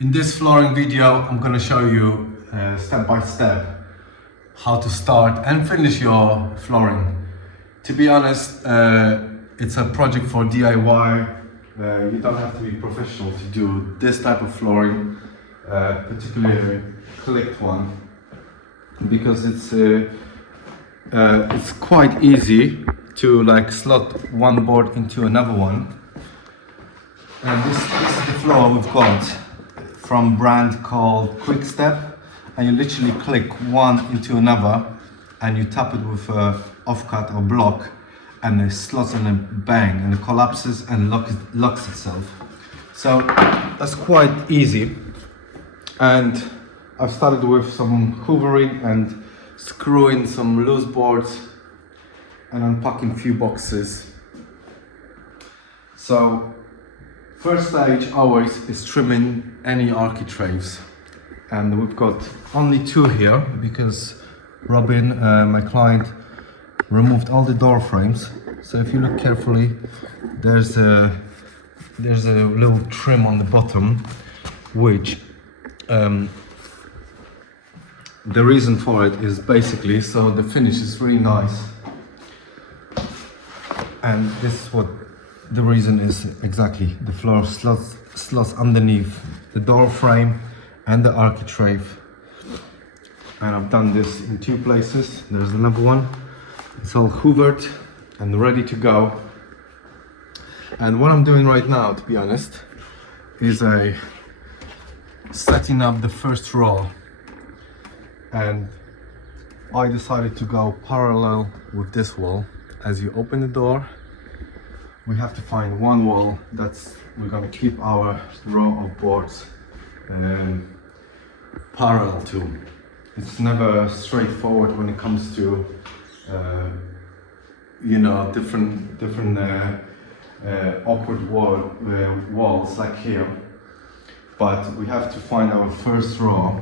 In this flooring video, I'm going to show you step by step how to start and finish your flooring. To be honest, it's a project for DIY. You don't have to be professional to do this type of flooring, particularly clicked one, because it's quite easy to like slot one board into another one. And this is the floor we've got from a brand called Quickstep, and you literally click one into another and you tap it with a offcut or block, and it slots and a bang, and it collapses and locks itself. So that's quite easy. And I've started with some hoovering and screwing some loose boards and unpacking a few boxes. So first stage always is trimming any architraves, and we've got only two here because Robin, my client, removed all the door frames. So if you look carefully, there's a little trim on the bottom, which the reason for it is basically so the finish is really nice, and this is what the reason is exactly. The floor slots underneath the door frame and the architrave, and I've done this in two places. There's another one. It's all hoovered and ready to go. And what I'm doing right now, to be honest, is setting up the first row, and I decided to go parallel with this wall. As you open the door, we have to find one wall that's we're going to keep our row of boards parallel to. It's never straightforward when it comes to different awkward walls like here, but we have to find our first row.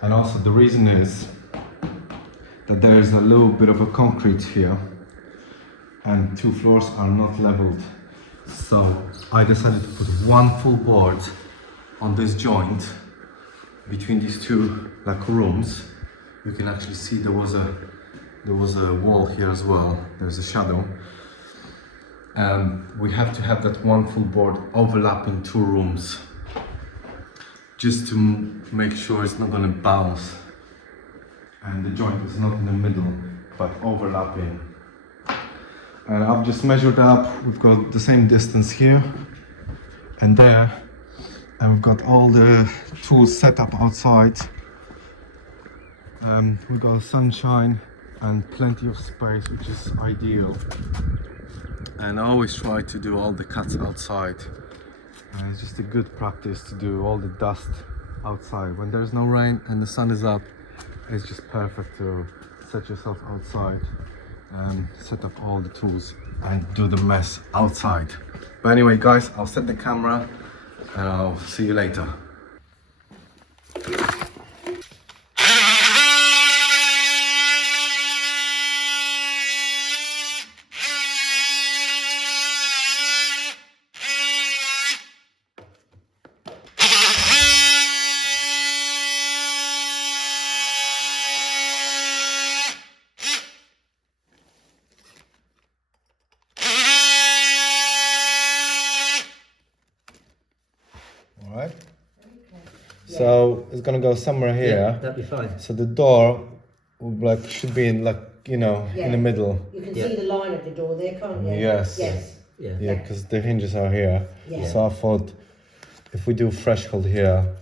And also the reason is that there is a little bit of a concrete here, and two floors are not leveled. So I decided to put one full board on this joint between these two like rooms. You can actually see there was a wall here as well. There's a shadow. We have to have that one full board overlapping two rooms, just to make sure it's not going to bounce and the joint is not in the middle but overlapping. And I've just measured up. We've got the same distance here and there, and we've got all the tools set up outside. We've got sunshine and plenty of space, which is ideal. And I always try to do all the cuts outside. And it's just a good practice to do all the dust outside. When there's no rain and the sun is up, it's just perfect to set yourself outside and set up all the tools and do the mess outside. But anyway guys, I'll set the camera and I'll see you later. Alright, so it's gonna go somewhere here. Yeah, that'd be fine. So the door would should be in in the middle. You can see the line of the door there, can't you? Yes. Yes. Yeah, because the hinges are here. Yeah. So I thought if we do threshold here,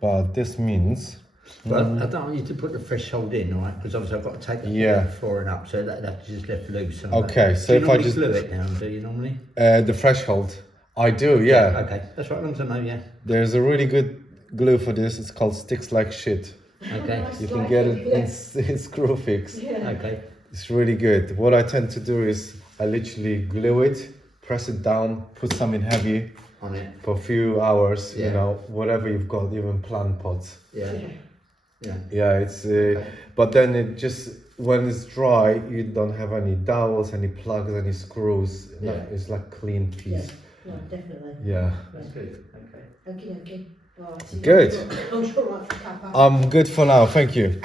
but this means. But I don't want you to put the threshold in, all right? Because obviously I've got to take the flooring up, so that'd have to just left loose. Okay, so if I just glue it down, do you normally? The threshold, I do, yeah. Okay, that's right. As long as I know, yeah. There's a really good glue for this. It's called Sticks Like Shit. Okay. You can get it in Screwfix. Yeah. Okay. It's really good. What I tend to do is I literally glue it, press it down, put something heavy On it. for a few hours. Yeah. You know, whatever you've got, even plant pots. Yeah. Yeah. Yeah, it's but then it just when it's dry, you don't have any dowels, any plugs, any screws. Yeah. It's like clean piece. Yeah, definitely. Yeah. That's good. Okay. Okay, okay. Right, so Good. I'm sure I can cap up. I'm good for now, thank you.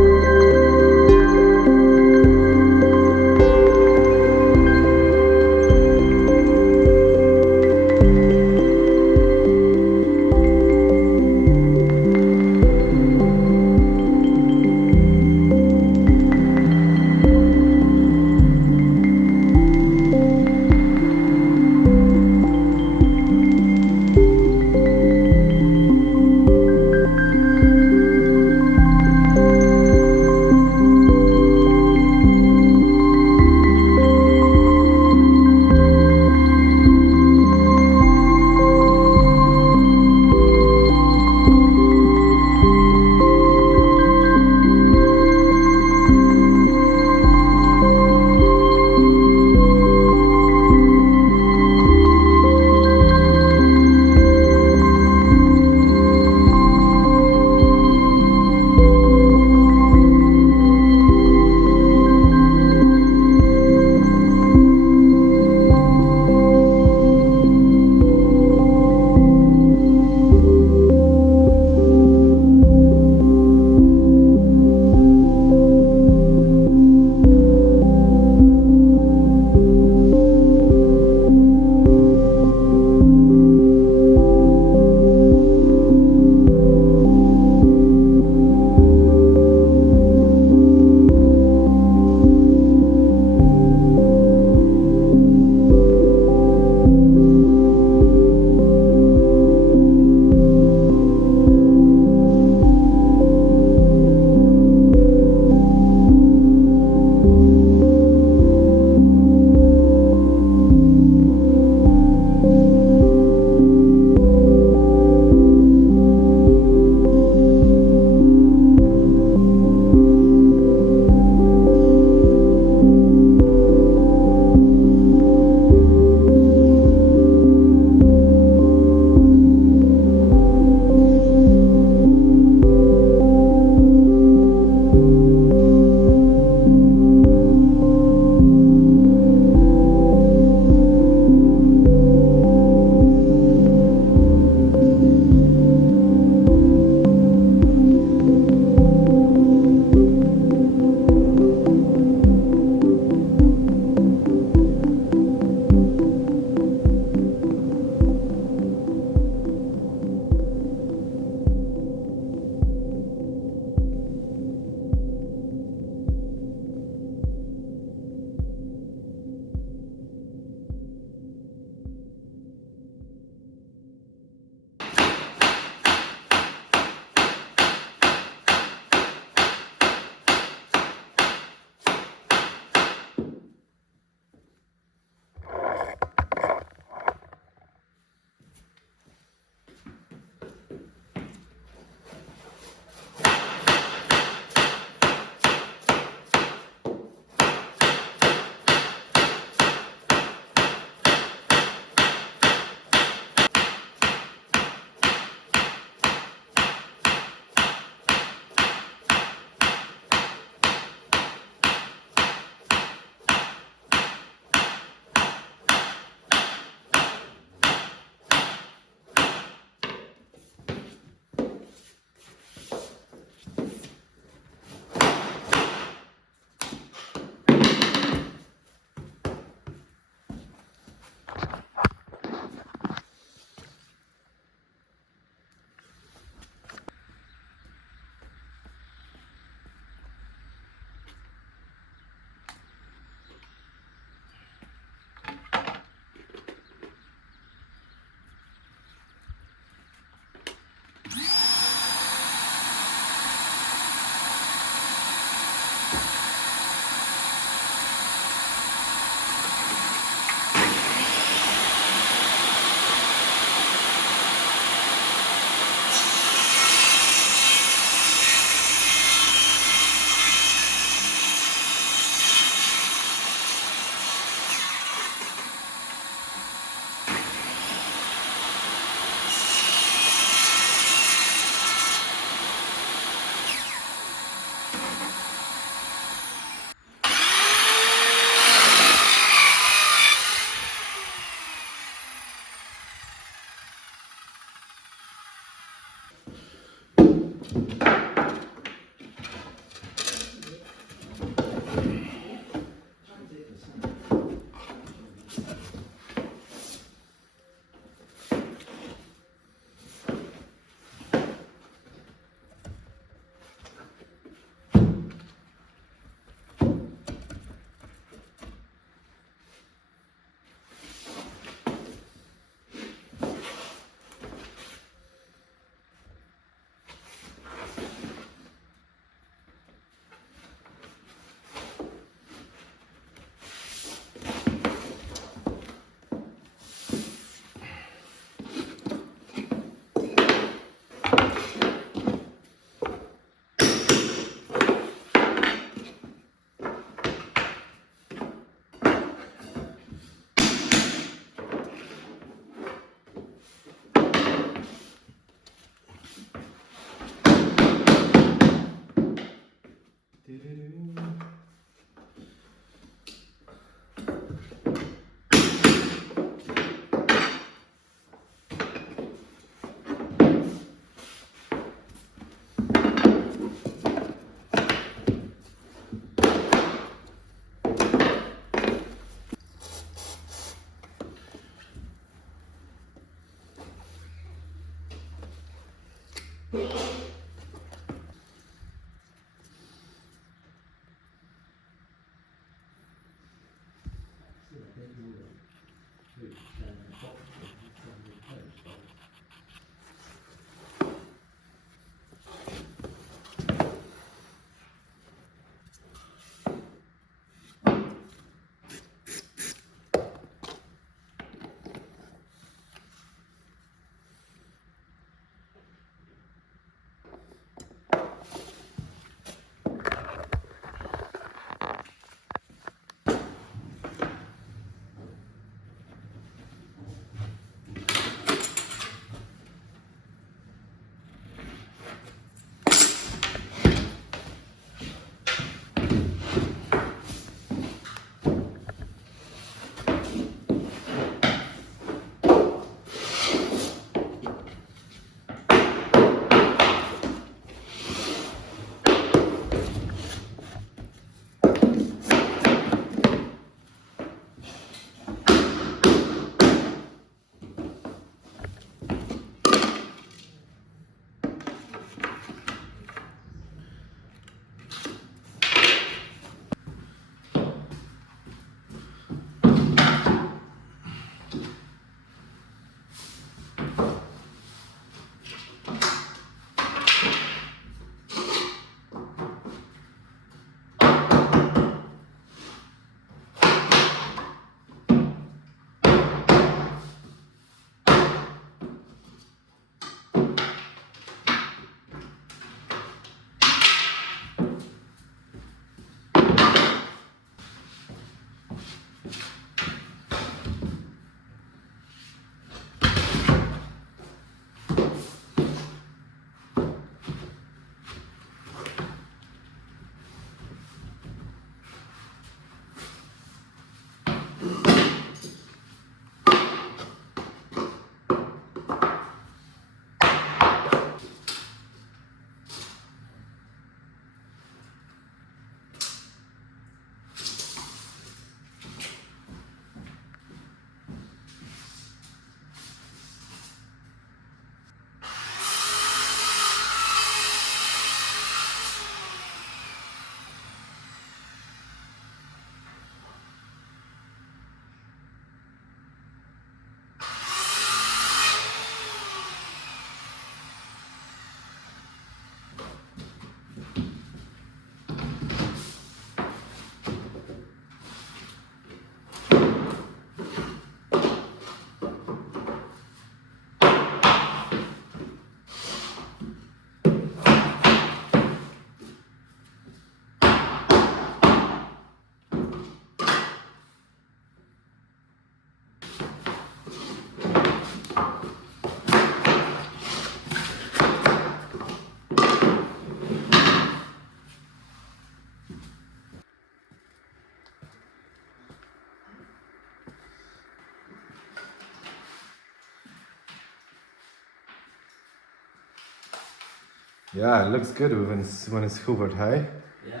Yeah, it looks good when it's hoovered, hey? Yeah.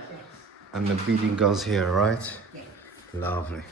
And the beading goes here, right? Yeah. Lovely.